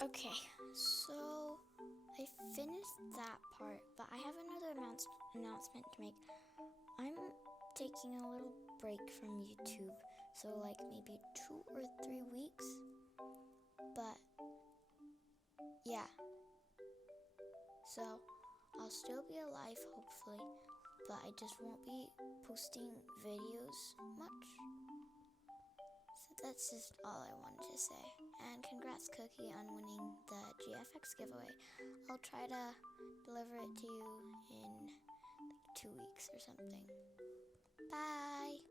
Okay, so I finished that part, but I have another announcement to make. I'm taking a little break from YouTube, so like maybe 2 or 3 weeks. But yeah, so I'll still be alive hopefully, but I just won't be posting videos much. So that's just all I wanted to say. And congrats, Cookie, on winning the GFX giveaway. I'll try to deliver it to you in like 2 weeks or something. Bye!